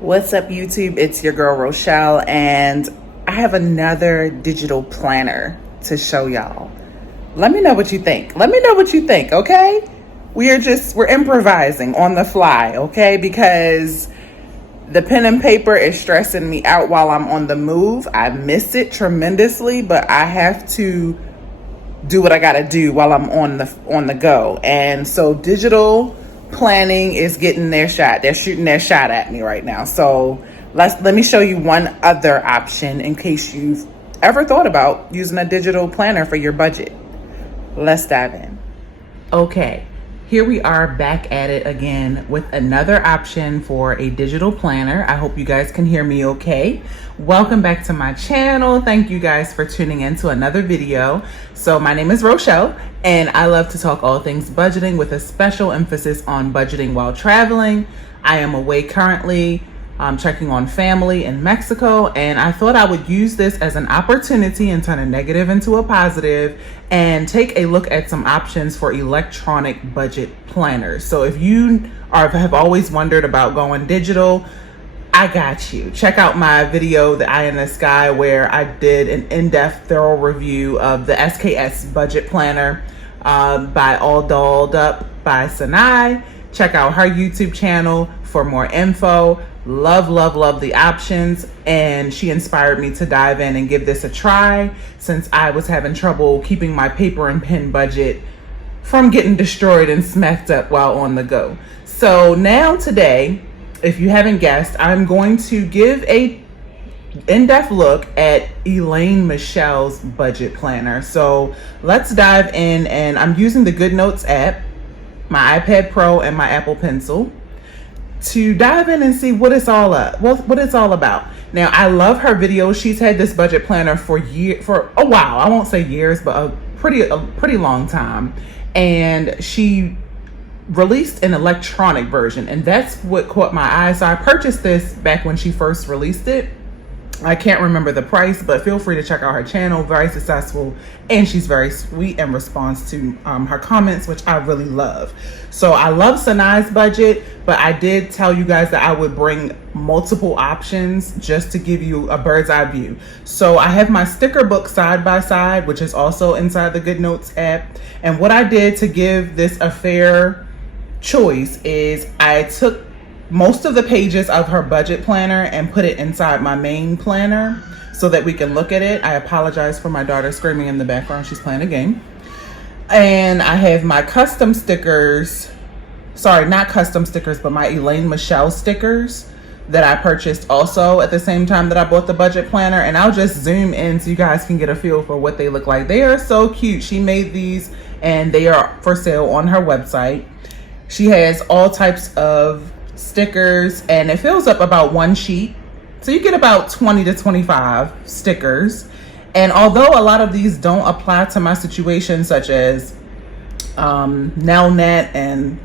What's up, YouTube? It's your girl Rochelle, and I have another digital planner to show y'all. Let me know what you think. Okay? We're improvising on the fly, okay? Because the pen and paper is stressing me out while I'm on the move. I miss it tremendously, but I have to do what I gotta do while I'm on the go. And so digital planning is getting their shot. They're shooting their shot at me right now. So let me show you one other option in case you've ever thought about using a digital planner for your budget. Let's dive in. Okay, here we are back at it again with another option for a digital planner. I hope you guys can hear me okay. Welcome back to my channel. Thank you guys for tuning in to another video. So my name is Rochelle, and I love to talk all things budgeting with a special emphasis on budgeting while traveling. I am away currently, checking on family in Mexico, and I thought I would use this as an opportunity and turn a negative into a positive and take a look at some options for electronic budget planners. So if you have always wondered about going digital, I got you. Check out my video, The Eye in the Sky, where I did an in-depth, thorough review of the SKS budget planner by All Dolled Up by Sanai. Check out her YouTube channel for more info. Love the options, and she inspired me to dive in and give this a try since I was having trouble keeping my paper and pen budget from getting destroyed and smacked up while on the go. So now today, if you haven't guessed, I'm going to give a in-depth look at Elaine Michelle's budget planner. So let's dive in, and I'm using the GoodNotes app, my iPad Pro, and my Apple Pencil to dive in and see what it's all about. Now, I love her videos. She's had this budget planner for a while. I won't say years, but a pretty long time. And she released an electronic version, and that's what caught my eye. So I purchased this back when she first released it. I can't remember the price, but feel free to check out her channel. Very successful, and she's very sweet and responds to her comments, which I really love. So I love Sanai's budget, but I did tell you guys that I would bring multiple options just to give you a bird's eye view. So I have my sticker book side by side, which is also inside the GoodNotes app. And what I did to give this a fair choice is I took most of the pages of her budget planner and put it inside my main planner so that we can look at it. I apologize for my daughter screaming in the background. She's playing a game. And I have my custom stickers, sorry, not custom stickers, but my Elaine Michelle stickers that I purchased also at the same time that I bought the budget planner. And I'll just zoom in so you guys can get a feel for what they look like. They are so cute. She made these and they are for sale on her website. She has all types of stickers, and it fills up about one sheet, so you get about 20 to 25 stickers. And although a lot of these don't apply to my situation, such as Nelnet and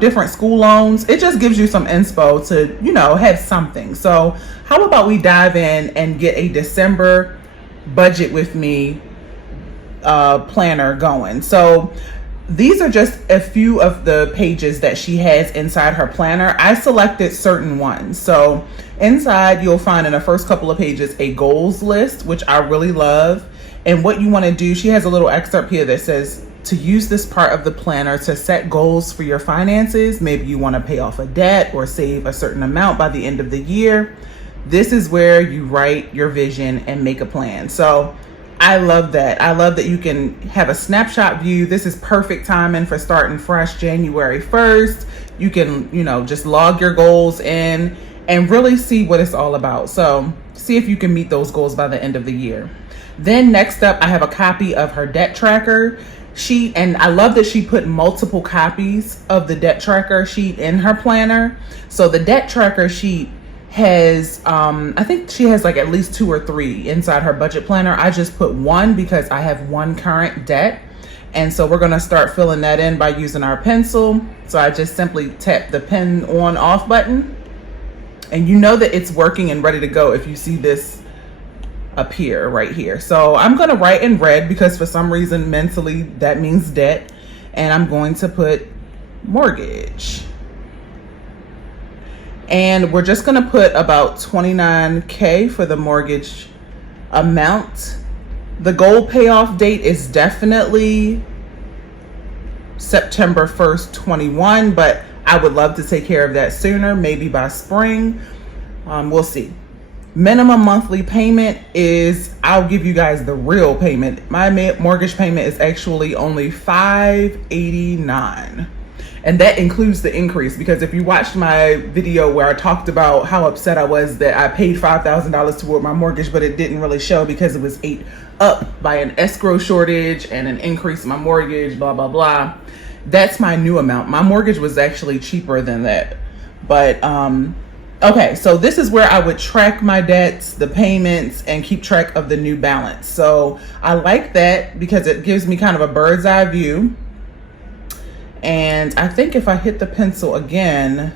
different school loans, it just gives you some inspo to have something. So how about we dive in and get a December budget with me planner going. So these are just a few of the pages that she has inside her planner. I selected certain ones. So inside, you'll find in the first couple of pages a goals list, which I really love. And what you want to do, she has a little excerpt here that says to use this part of the planner to set goals for your finances. Maybe you want to pay off a debt or save a certain amount by the end of the year. This is where you write your vision and make a plan. So I love that. I love that you can have a snapshot view. This is perfect timing for starting fresh January 1st. You can, just log your goals in and really see what it's all about. So see if you can meet those goals by the end of the year. Then next up, I have a copy of her debt tracker sheet. And I love that she put multiple copies of the debt tracker sheet in her planner. So the debt tracker sheet has I think she has like at least 2 or 3 inside her budget planner. I just put one because I have one current debt, and so we're going to start filling that in by using our pencil. So I just simply tap the pen on off button, and you know that it's working and ready to go if you see this appear right here. So I'm going to write in red because for some reason mentally that means debt, and I'm going to put mortgage. And we're just gonna put about $29K for the mortgage amount. The goal payoff date is definitely September 1st, 21, but I would love to take care of that sooner, maybe by spring. We'll see. Minimum monthly payment is, I'll give you guys the real payment. My mortgage payment is actually only $589. And that includes the increase, because if you watched my video where I talked about how upset I was that I paid $5,000 toward my mortgage, but it didn't really show because it was ate up by an escrow shortage and an increase in my mortgage, blah, blah, blah. That's my new amount. My mortgage was actually cheaper than that. But, okay, so this is where I would track my debts, the payments, and keep track of the new balance. So I like that because it gives me kind of a bird's eye view. And I think if I hit the pencil again,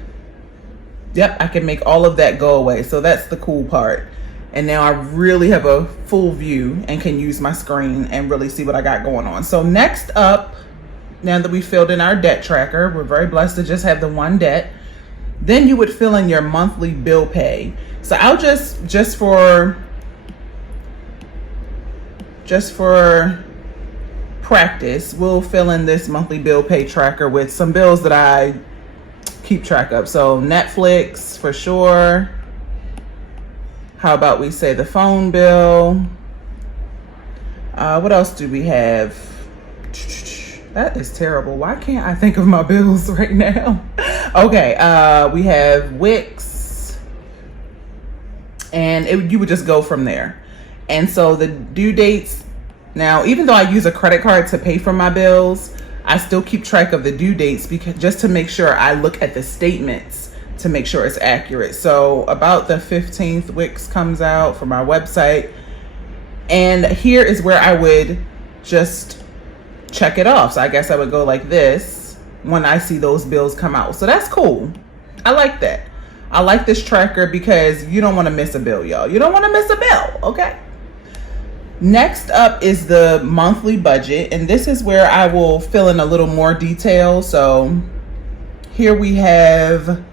yep, I can make all of that go away. So that's the cool part. And now I really have a full view and can use my screen and really see what I got going on. So next up, now that we filled in our debt tracker, we're very blessed to just have the one debt. Then you would fill in your monthly bill pay. So I'll just for practice, we'll fill in this monthly bill pay tracker with some bills that I keep track of. So Netflix for sure. How about we say the phone bill? What else do we have? That is terrible. Why can't I think of my bills right now? Okay, we have Wix, and you would just go from there. And so the due dates, now, even though I use a credit card to pay for my bills, I still keep track of the due dates because just to make sure I look at the statements to make sure it's accurate. So about the 15th, Wix comes out for my website. And here is where I would just check it off. So I guess I would go like this when I see those bills come out. So that's cool. I like that. I like this tracker because you don't want to miss a bill, y'all. You don't want to miss a bill, okay? Next up is the monthly budget, and this is where I will fill in a little more detail. So here we have,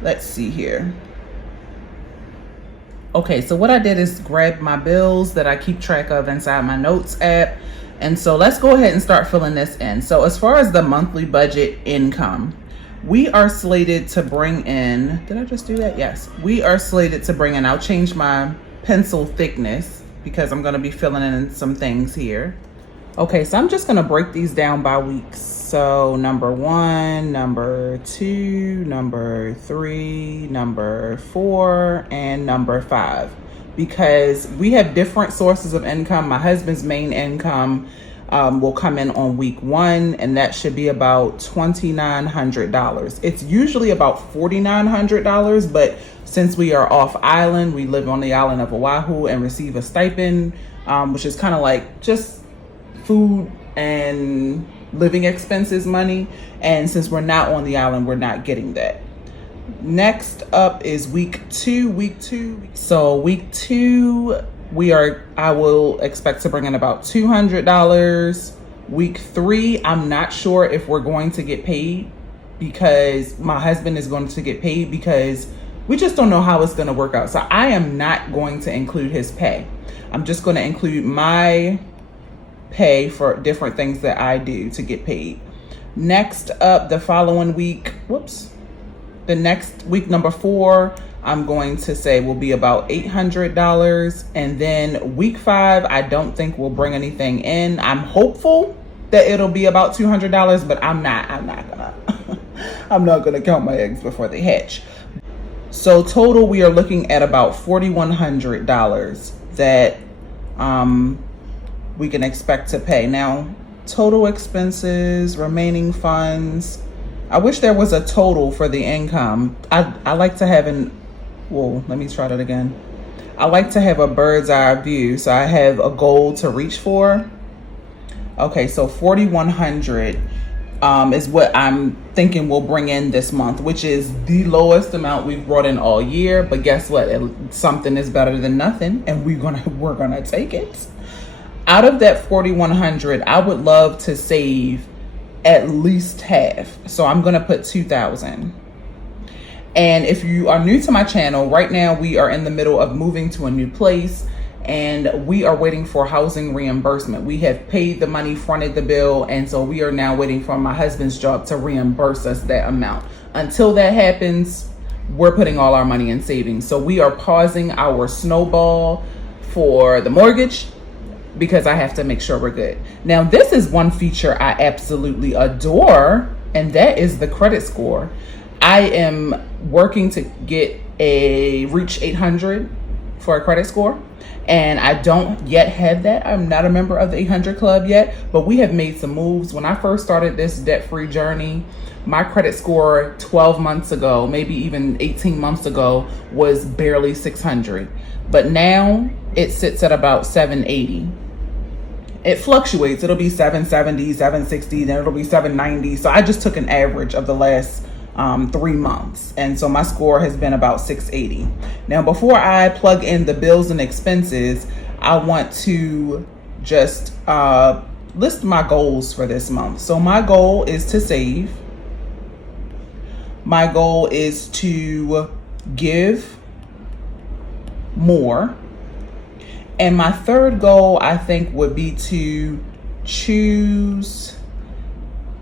let's see here. Okay, so what I did is grab my bills that I keep track of inside my notes app. And so let's go ahead and start filling this in. So as far as the monthly budget income, we are slated to bring in, did I just do that? Yes, we are slated to bring in, I'll change my pencil thickness because I'm gonna be filling in some things here. Okay, so I'm just gonna break these down by weeks. So number 1, number 2, number 3, number 4, and number 5. Because we have different sources of income. My husband's main income will come in on week 1, and that should be about $2,900. It's usually about $4,900, but since we are off island, we live on the island of Oahu and receive a stipend, which is kind of like just food and living expenses money. And since we're not on the island, we're not getting that. Next up is week 2. So week 2, I will expect to bring in about $200. Week 3, I'm not sure if we're going to get paid because my husband is going to get paid because we just don't know how it's going to work out. So I am not going to include his pay. I'm just going to include my pay for different things that I do to get paid. Next up, the following week, the next week, number 4, I'm going to say will be about $800. And then week 5, I don't think we'll bring anything in. I'm hopeful that it'll be about $200, but I'm not gonna, I'm not gonna count my eggs before they hatch. So total, we are looking at about $4,100 that we can expect to pay. Now, total expenses, remaining funds. I wish there was a total for the income. I like to have let me try that again. I like to have a bird's eye view. So I have a goal to reach for. Okay, so $4,100 is what I'm thinking we'll bring in this month, which is the lowest amount we've brought in all year. But guess what? Something is better than nothing, and we're gonna take it. Out of that $4,100, I would love to save at least half. So I'm gonna put $2,000. And if you are new to my channel, right now we are in the middle of moving to a new place, and we are waiting for housing reimbursement. We have paid the money, fronted the bill, and so we are now waiting for my husband's job to reimburse us that amount. Until that happens, we're putting all our money in savings. So we are pausing our snowball for the mortgage because I have to make sure we're good. Now, this is one feature I absolutely adore, and that is the credit score. I am working to get reach 800 for a credit score, and I don't yet have that. I'm not a member of the 800 club yet, but we have made some moves. When I first started this debt-free journey, my credit score 12 months ago, maybe even 18 months ago, was barely 600. But now it sits at about 780. It fluctuates. It'll be 770, 760, then it'll be 790. So I just took an average of the last 3 months. And so my score has been about 680. Now, before I plug in the bills and expenses, I want to just list my goals for this month. So my goal is to save. My goal is to give more. And my third goal, I think, would be to choose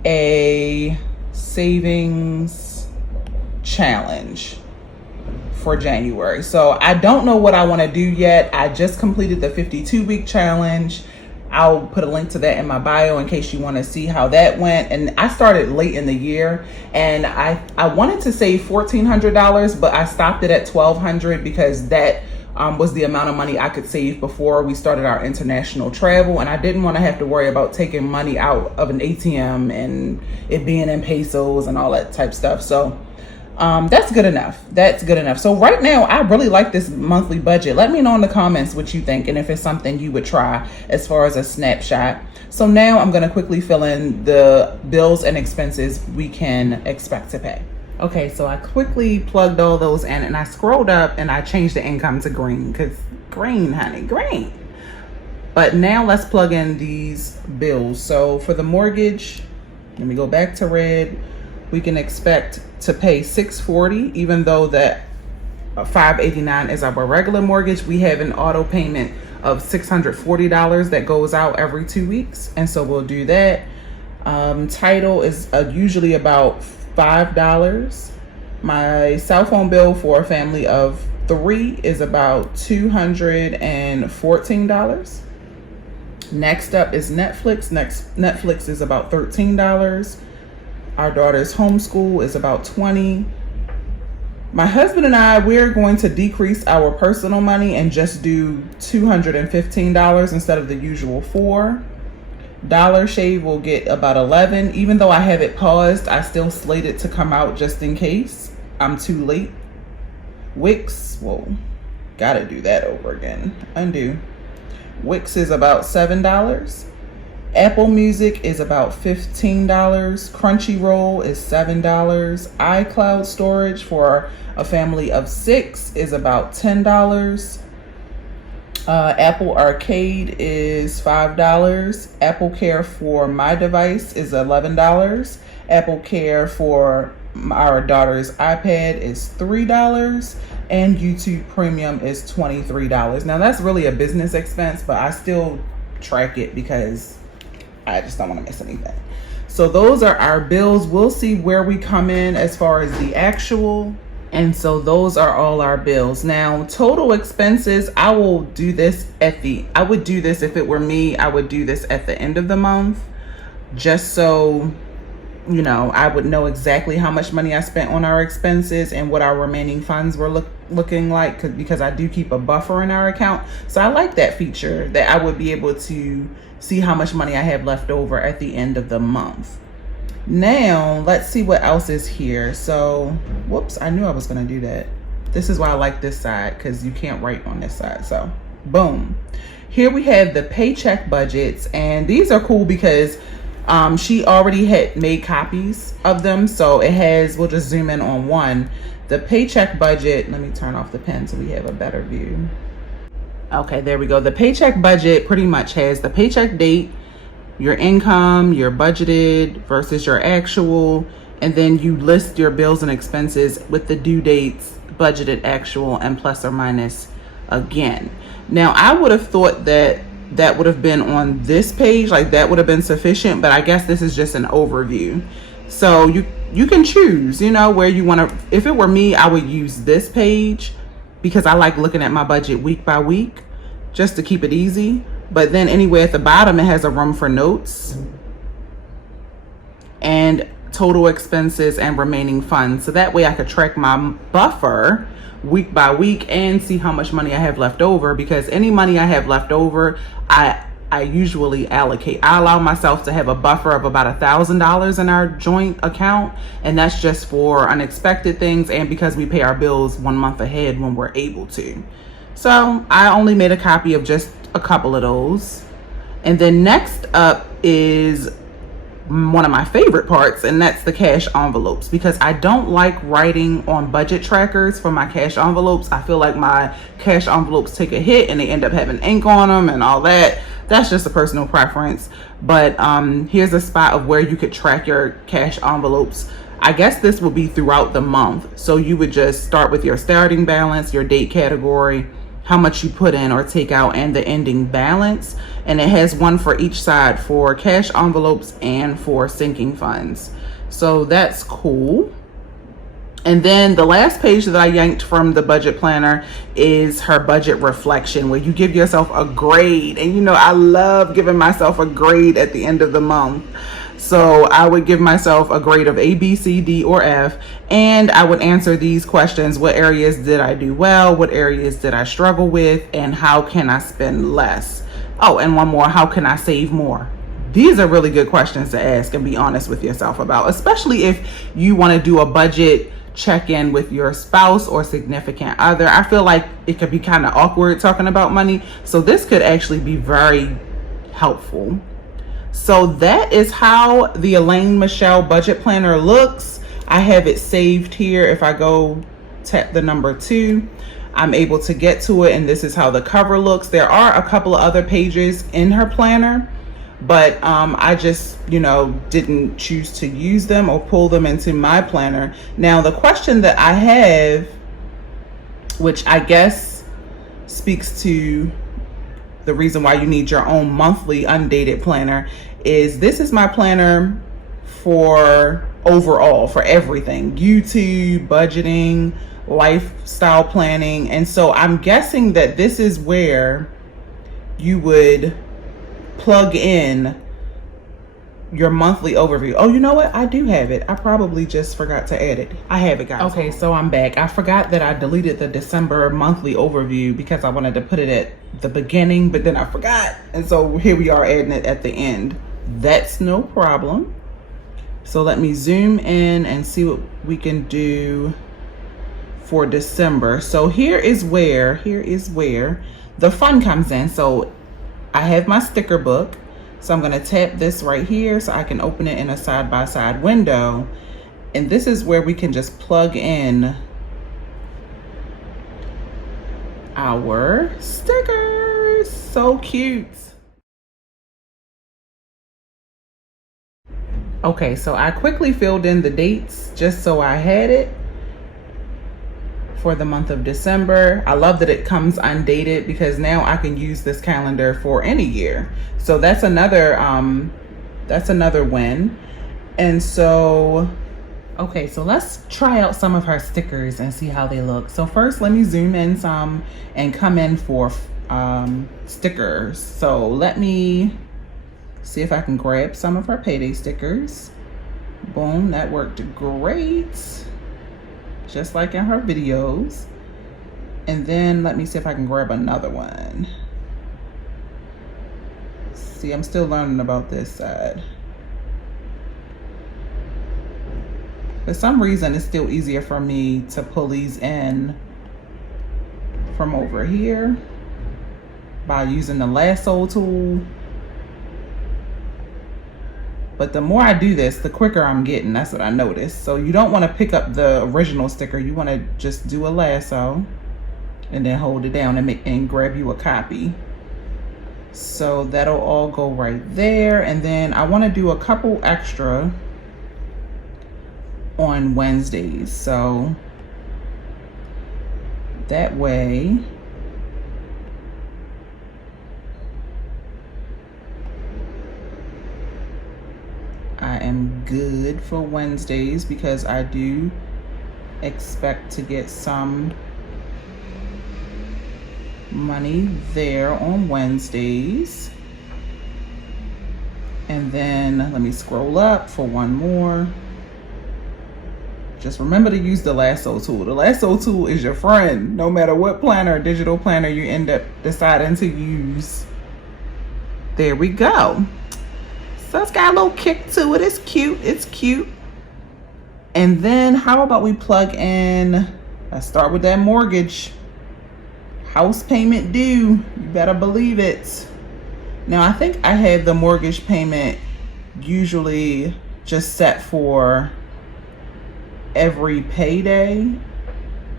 a savings challenge for January. So I don't know what I want to do yet. I just completed the 52-week challenge. I'll put a link to that in my bio in case you want to see how that went. And I started late in the year, and I wanted to save $1,400, but I stopped it at $1,200 because that was the amount of money I could save before we started our international travel. And I didn't want to have to worry about taking money out of an ATM and it being in pesos and all that type stuff. So that's good enough. That's good enough. So right now, I really like this monthly budget. Let me know in the comments what you think and if it's something you would try as far as a snapshot. So now I'm going to quickly fill in the bills and expenses we can expect to pay. Okay, so I quickly plugged all those in, and I scrolled up and I changed the income to green because green, honey, green. But now let's plug in these bills. So for the mortgage, let me go back to red. We can expect to pay $640, even though that $589 is our regular mortgage. We have an auto payment of $640 that goes out every 2 weeks, and so we'll do that. Title is usually about $5. My cell phone bill for a family of 3 is about $214. Next up is Netflix. Netflix is about $13. Our daughter's homeschool is about $20. My husband and I, we're going to decrease our personal money and just do $215 instead of the usual $4. Dollar Shave will get about $11. Even though I have it paused, I still slate it to come out just in case I'm too late. Wix, whoa, gotta do that over again. Undo. Wix is about $7. Apple Music is about $15. Crunchyroll is $7. iCloud storage for a family of 6 is about $10. Apple Arcade is $5. Apple Care for my device is $11. Apple Care for our daughter's iPad is $3. And YouTube Premium is $23. Now that's really a business expense, but I still track it because I just don't want to miss anything. So those are our bills. We'll see where we come in as far as the actual. And so those are all our bills. Now, total expenses, I would do this if it were me, I would do this at the end of the month, just so, you know, I would know exactly how much money I spent on our expenses and what our remaining funds were looking like, because I do keep a buffer in our account. So I like that feature, that I would be able to see how much money I have left over at the end of the month. Now, let's see what else is here. So, whoops, I knew I was going to do that. This is why I like this side, because you can't write on this side. So, boom. Here we have the paycheck budgets, and these are cool because she already had made copies of them. So it has, we'll just zoom in on one. The paycheck budget, let me turn off the pen so we have a better view. Okay, there we go. The paycheck budget pretty much has the paycheck date, your income, your budgeted versus your actual, And then you list your bills and expenses with the due dates, budgeted, actual, and plus or minus again. Now, I would have thought that that would have been on this page, like that would have been sufficient, but I guess this is just an overview. So you can choose, you know, where you want to. If it were me, I would use this page because I like looking at my budget week by week just to keep it easy. But then anyway, at the bottom, it has a room for notes and total expenses and remaining funds. So that way I could track my buffer week by week and see how much money I have left over, because any money I have left over, I usually allocate. I allow myself to have a buffer of about $1,000 in our joint account, and that's just for unexpected things and because we pay our bills 1 month ahead when we're able to. So I only made a copy of just a couple of those. And then next up is one of my favorite parts, and that's the cash envelopes, because I don't like writing on budget trackers for my cash envelopes. I feel like my cash envelopes take a hit and they end up having ink on them and all that. That's just a personal preference. But here's a spot of where you could track your cash envelopes. I guess this will be throughout the month. So you would just start with your starting balance, your date category, how much you put in or take out, and the ending balance. And it has one for each side, for cash envelopes and for sinking funds. So that's cool. And then the last page that I yanked from the budget planner is her budget reflection, where you give yourself a grade. And you know, I love giving myself a grade at the end of the month. So I would give myself a grade of A, B, C, D, or F, and I would answer these questions. What areas did I do well? What areas did I struggle with? And how can I spend less? Oh, and one more, how can I save more? These are really good questions to ask and be honest with yourself about, especially if you want to do a budget check-in with your spouse or significant other. I feel like it could be kind of awkward talking about money, so this could actually be very helpful. So that is how the Elaine Michelle budget planner looks. I have it saved here. If I go tap the number 2, I'm able to get to it, and this is how the cover looks. There are a couple of other pages in her planner, but I just, you know, didn't choose to use them or pull them into my planner. Now, the question that I have, which I guess speaks to the reason why you need your own monthly undated planner, is this is my planner for overall, for everything: YouTube, budgeting, lifestyle planning. And so I'm guessing that this is where you would plug in your monthly overview. Oh, you know what? I do have it. I probably just forgot to add it. I have it, guys. Okay, so I'm back. I forgot that I deleted the December monthly overview because I wanted to put it at the beginning, but then I forgot. And so here we are adding it at the end. That's no problem. So let me zoom in and see what we can do for December. So here is where the fun comes in. So I have my sticker book. So I'm going to tap this right here so I can open it in a side-by-side window. And this is where we can just plug in our stickers. So cute. Okay, so I quickly filled in the dates just so I had it for the month of December. I love that it comes undated because now I can use this calendar for any year. So that's another win. And so, okay, so let's try out some of her stickers and see how they look. So first, let me zoom in some and come in for stickers. So let me see if I can grab some of her payday stickers. Boom, that worked great. Just like in her videos. And then let me see if I can grab another one. See, I'm still learning about this side. For some reason, it's still easier for me to pull these in from over here by using the lasso tool. But the more I do this, the quicker I'm getting. That's what I noticed. So you don't want to pick up the original sticker. You want to just do a lasso and then hold it down and grab you a copy. So that'll all go right there. And then I want to do a couple extra on Wednesdays. So that way I am good for Wednesdays, because I do expect to get some money there on Wednesdays. And then let me scroll up for one more. Just remember to use the lasso tool. The lasso tool is your friend, no matter what planner or digital planner you end up deciding to use. There we go. So it's got a little kick to it. It's cute. It's cute. And then how about we plug in, let's start with that mortgage. House payment due. You better believe it. Now, I think I have the mortgage payment usually just set for every payday,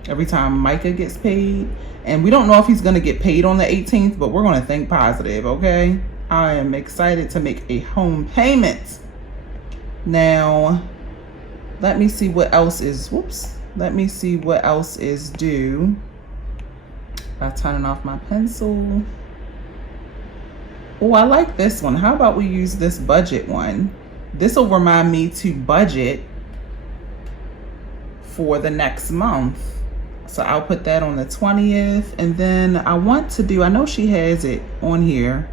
every time Micah gets paid. And we don't know if he's going to get paid on the 18th, but we're going to think positive, okay? I am excited to make a home payment. Now, let me see what else is, let me see what else is due by turning off my pencil. Oh, I like this one. How about we use this budget one? This will remind me to budget for the next month. So I'll put that on the 20th. And then I want to do, I know she has it on here.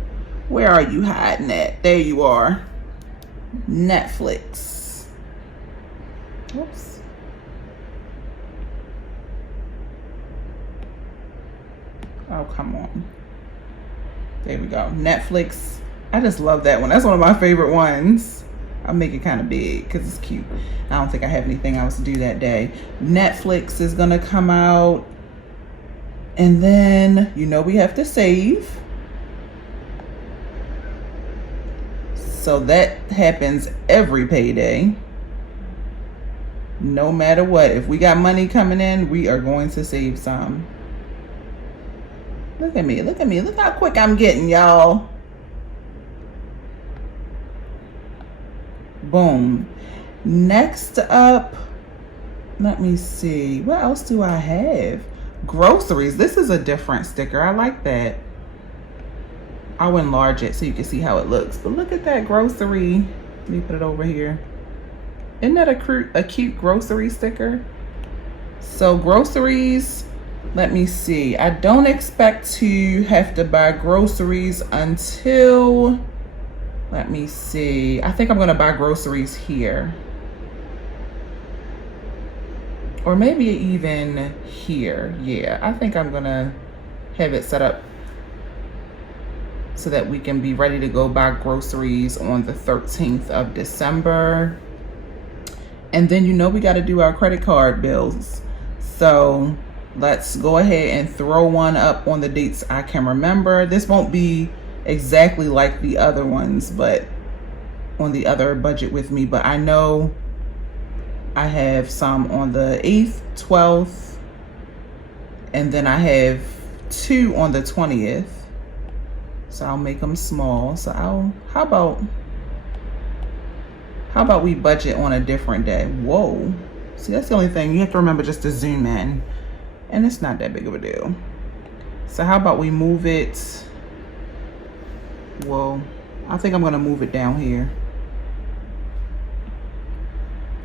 Where are you hiding at? There you are. Netflix. Whoops. Oh, come on. There we go. Netflix. I just love that one. That's one of my favorite ones. I'll make it kind of big because it's cute. I don't think I have anything else to do that day. Netflix is going to come out. And then, you know, we have to save. So that happens every payday. No matter what. If we got money coming in, we are going to save some. Look at me, look at me. Look how quick I'm getting, y'all. Boom. Next up, let me see. What else do I have? Groceries. This is a different sticker. I like that. I'll enlarge it so you can see how it looks. But look at that grocery. Let me put it over here. Isn't that a cute grocery sticker? So groceries, let me see. I don't expect to have to buy groceries until, let me see. I think I'm gonna buy groceries here. Or maybe even here. Yeah, I think I'm gonna have it set up so that we can be ready to go buy groceries on the 13th of December. And then, you know, we got to do our credit card bills. So let's go ahead and throw one up on the dates I can remember. This won't be exactly like the other ones, but on the other budget with me. But I know I have some on the 8th, 12th, and then I have 2 on the 20th. So I'll make them small. So how about we budget on a different day? Whoa. See, that's the only thing. You have to remember just to zoom in. And it's not that big of a deal. So how about we move it? Well, I think I'm going to move it down here.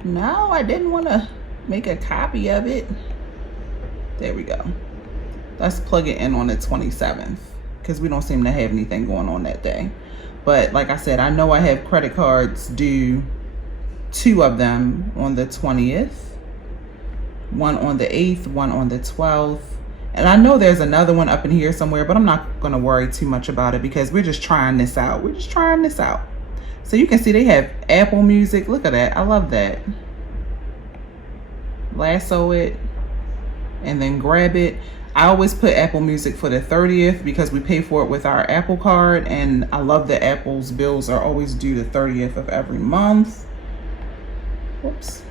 No, I didn't want to make a copy of it. There we go. Let's plug it in on the 27th. Because we don't seem to have anything going on that day. But like I said, I know I have credit cards due, 2 of them on the 20th, 1 on the 8th, 1 on the 12th. And I know there's another one up in here somewhere, but I'm not going to worry too much about it because we're just trying this out. We're just trying this out. So you can see they have Apple Music. Look at that. I love that. Lasso it and then grab it. I always put Apple Music for the 30th because we pay for it with our Apple card, and I love that Apple's bills are always due the 30th of every month. Whoops.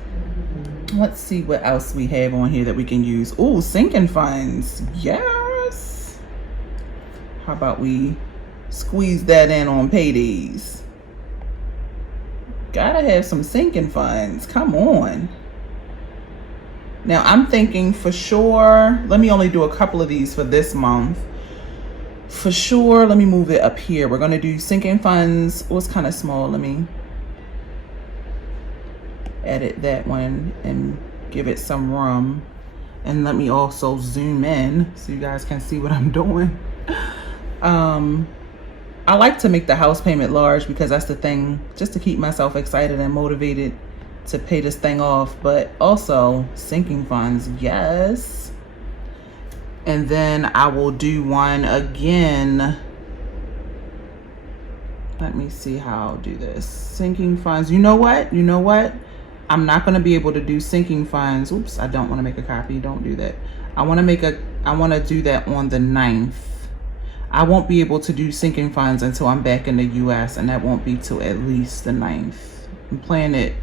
Let's see what else we have on here that we can use. Ooh, sinking funds. Yes. How about we squeeze that in on paydays? Gotta have some sinking funds. Come on. Now I'm thinking for sure, let me only do a couple of these for this month. For sure, let me move it up here. We're gonna do sinking funds. Oh, it's kind of small. Let me edit that one and give it some room. And let me also zoom in so you guys can see what I'm doing. I like to make the house payment large because that's the thing, just to keep myself excited and motivated to pay this thing off. But also sinking funds, yes. And then I will do one again. Let me see how I'll do this. Sinking funds. You know what? I'm not going to be able to do sinking funds. Oops, I don't want to make a copy. Don't do that. I want to do that on the 9th. I won't be able to do sinking funds until I'm back in the US, and that won't be till at least the 9th. I'm playing it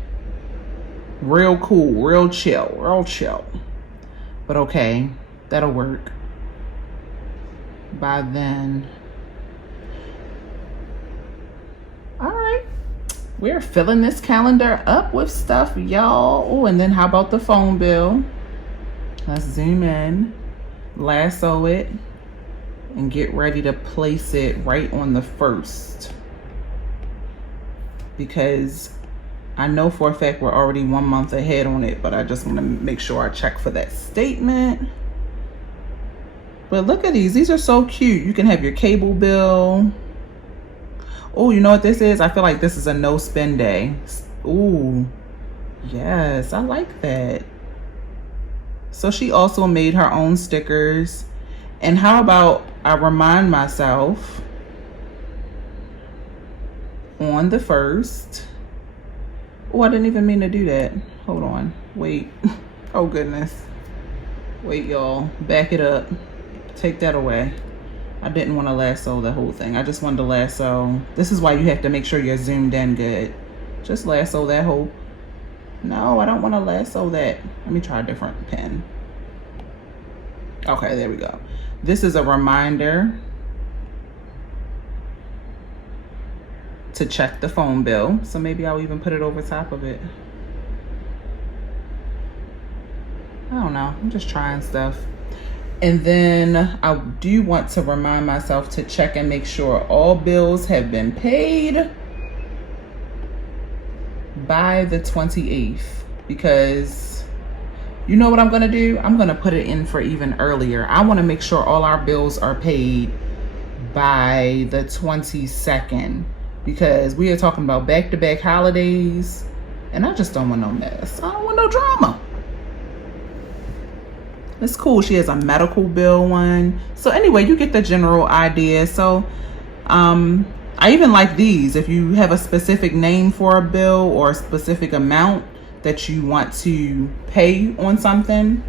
real cool, real chill. But okay, that'll work. By then. All right. We're filling this calendar up with stuff, y'all. Oh, and then how about the phone bill? Let's zoom in, lasso it, and get ready to place it right on the 1st. Because I know for a fact we're already 1 month ahead on it, but I just want to make sure I check for that statement. But look at these. These are so cute. You can have your cable bill. Oh, you know what this is? I feel like this is a no spend day. Ooh, yes, I like that. So she also made her own stickers. And how about I remind myself on the 1st. Oh, I didn't even mean to do that. Hold on. Wait. Oh, goodness. Wait, y'all. Back it up. Take that away. I didn't want to lasso the whole thing. I just wanted to lasso. This is why you have to make sure you're zoomed in good. Just lasso that whole. No, I don't want to lasso that. Let me try a different pen. Okay, there we go. This is a reminder to check the phone bill. So maybe I'll even put it over top of it. I don't know. I'm just trying stuff. And then I do want to remind myself to check and make sure all bills have been paid by the 28th. Because you know what I'm going to do? I'm going to put it in for even earlier. I want to make sure all our bills are paid by the 22nd. Because we are talking about back-to-back holidays. And I just don't want no mess. I don't want no drama. It's cool. She has a medical bill one. So anyway, you get the general idea. So I even like these. If you have a specific name for a bill or a specific amount that you want to pay on something,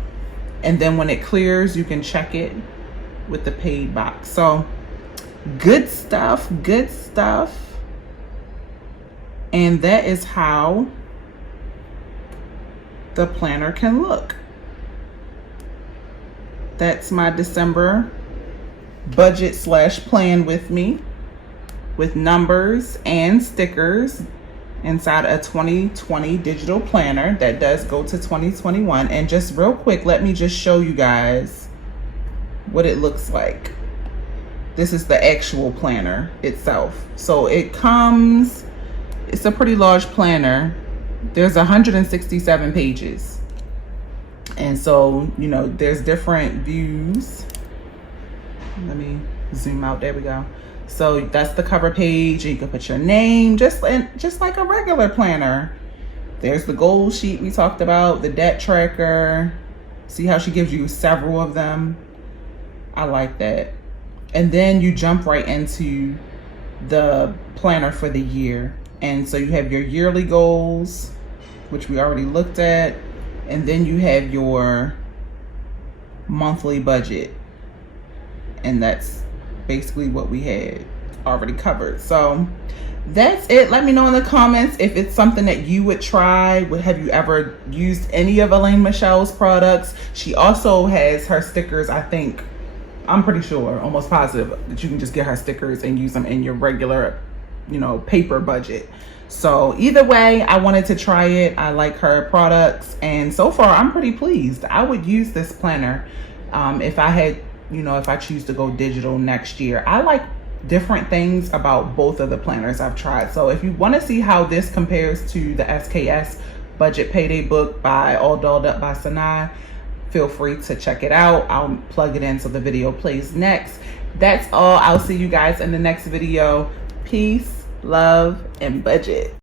and then when it clears, you can check it with the paid box. So good stuff. And that is how the planner can look. That's my December budget / plan with me, with numbers and stickers inside a 2020 digital planner that does go to 2021. And just real quick, let me just show you guys what it looks like. This is the actual planner itself. So it comes, it's a pretty large planner. There's 167 pages. And so, you know, there's different views. Let me zoom out. There we go. So that's the cover page. You can put your name just like a regular planner. There's the goal sheet we talked about, the debt tracker. See how she gives you several of them? I like that. And then you jump right into the planner for the year. And so you have your yearly goals, which we already looked at. And then you have your monthly budget. And that's basically what we had already covered. So that's it. Let me know in the comments if it's something that you would try. Have you ever used any of Elaine Michelle's products? She also has her stickers, I think. I'm pretty sure, almost positive, that you can just get her stickers and use them in your regular paper budget. So either way, I wanted to try it. I like her products, and so far I'm pretty pleased. I would use this planner if I had, if I choose to go digital next year. I like different things about both of the planners I've tried. So if you want to see how this compares to the SKS Budget Payday Book by All Dolled Up by Sanai, feel free to check it out. I'll plug it in so the video plays next. That's all. I'll see you guys in the next video. Peace, love, and budget.